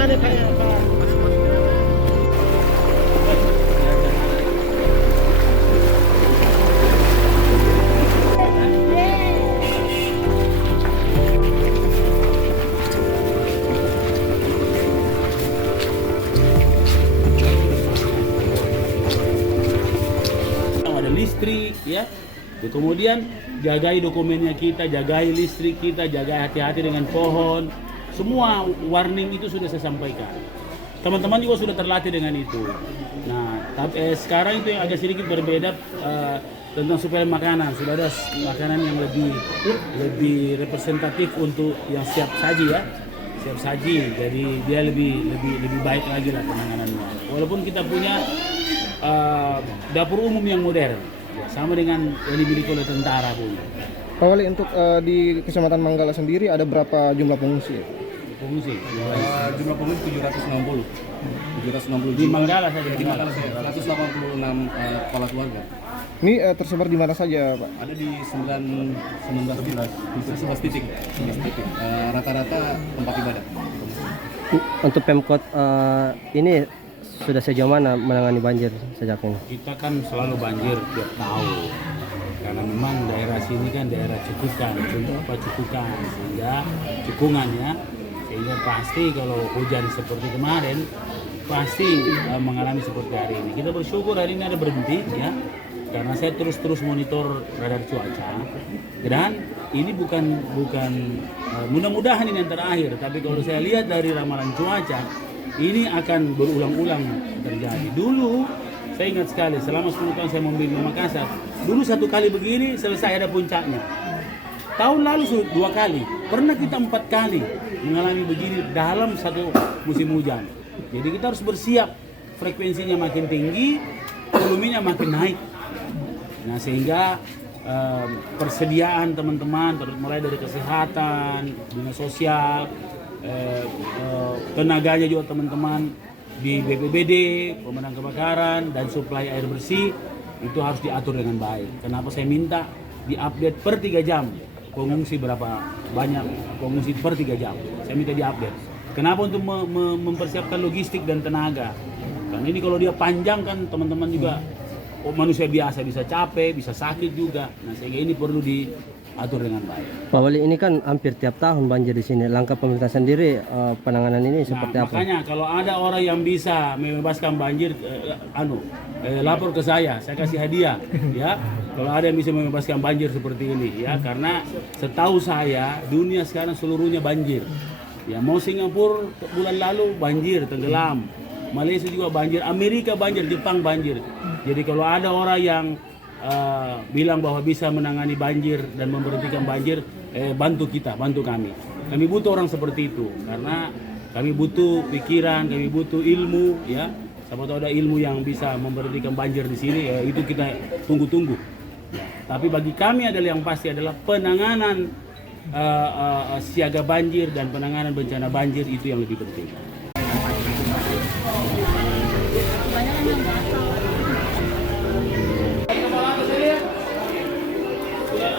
Mana kayak apa? Ada listrik ya. Kemudian jagai dokumennya kita, jagai listrik kita, jagai hati-hati dengan pohon. Semua warning itu sudah saya sampaikan. Teman-teman juga sudah terlatih dengan itu. Nah, tapi sekarang itu yang agak sedikit berbeda tentang suplai makanan. Sudah ada makanan yang lebih representatif untuk yang siap saji ya. Siap saji. Jadi dia lebih baik lagi lah penanganannya. Walaupun kita punya dapur umum yang modern, ya, sama dengan yang dimiliki oleh tentara punya. Pak Wali, untuk di Kecamatan Manggala sendiri ada berapa jumlah pengungsi? Pengungsi. Jumlah pengungsi 760. 760 Di Manggala saja. Di Manggala saja 186 kepala keluarga. Ini tersebar di mana saja, Pak? Ada di 11 titik. Rata-rata tempat ibadah. Untuk Pemkot ini sudah sejauh mana menangani banjir sejak ini? Kita kan selalu banjir tiap tahun. Karena memang daerah sini kan daerah cekungan, sehingga cekungan ya. Sehingga pasti kalau hujan seperti kemarin pasti mengalami seperti hari ini. Kita bersyukur hari ini ada berhenti ya. Karena saya terus monitor radar cuaca. Dan ini bukan mudah-mudahan ini yang terakhir, tapi kalau saya lihat dari ramalan cuaca ini akan berulang-ulang terjadi. Dulu saya ingat sekali selama 10 tahun saya membimbing Makassar, dulu satu kali begini selesai ada puncaknya. Tahun lalu 2 kali, pernah kita 4 kali mengalami begini dalam satu musim hujan. Jadi kita harus bersiap, frekuensinya makin tinggi, voluminya makin naik. Nah sehingga persediaan teman-teman mulai dari kesehatan, dinas sosial, tenaganya juga teman-teman di BPBD, pemadam kebakaran dan suplai air bersih itu harus diatur dengan baik. Kenapa saya minta diupdate per 3 jam pengungsi berapa banyak pengungsi per 3 jam. Saya minta diupdate. Kenapa? Untuk mempersiapkan logistik dan tenaga. Karena ini kalau dia panjang kan teman-teman juga manusia biasa bisa capek, bisa sakit juga. Nah sehingga ini perlu diatur dengan baik. Pak Wali, ini kan hampir tiap tahun banjir di sini. Langkah pemerintah sendiri penanganan ini seperti apa? Makanya kalau ada orang yang bisa membebaskan banjir, lapor ke saya kasih hadiah, ya. Kalau ada yang bisa membebaskan banjir seperti ini, ya, karena setahu saya dunia sekarang seluruhnya banjir. Ya, mau Singapura bulan lalu banjir tenggelam, Malaysia juga banjir, Amerika banjir, Jepang banjir. Jadi kalau ada orang yang bilang bahwa bisa menangani banjir dan memberhentikan banjir, bantu kami. Kami butuh orang seperti itu karena kami butuh pikiran, kami butuh ilmu, ya. Siapa tahu ada ilmu yang bisa memberhentikan banjir di sini, ya, itu kita tunggu-tunggu. Ya. Tapi bagi kami adalah yang pasti adalah penanganan siaga banjir dan penanganan bencana banjir itu yang lebih penting. Sudah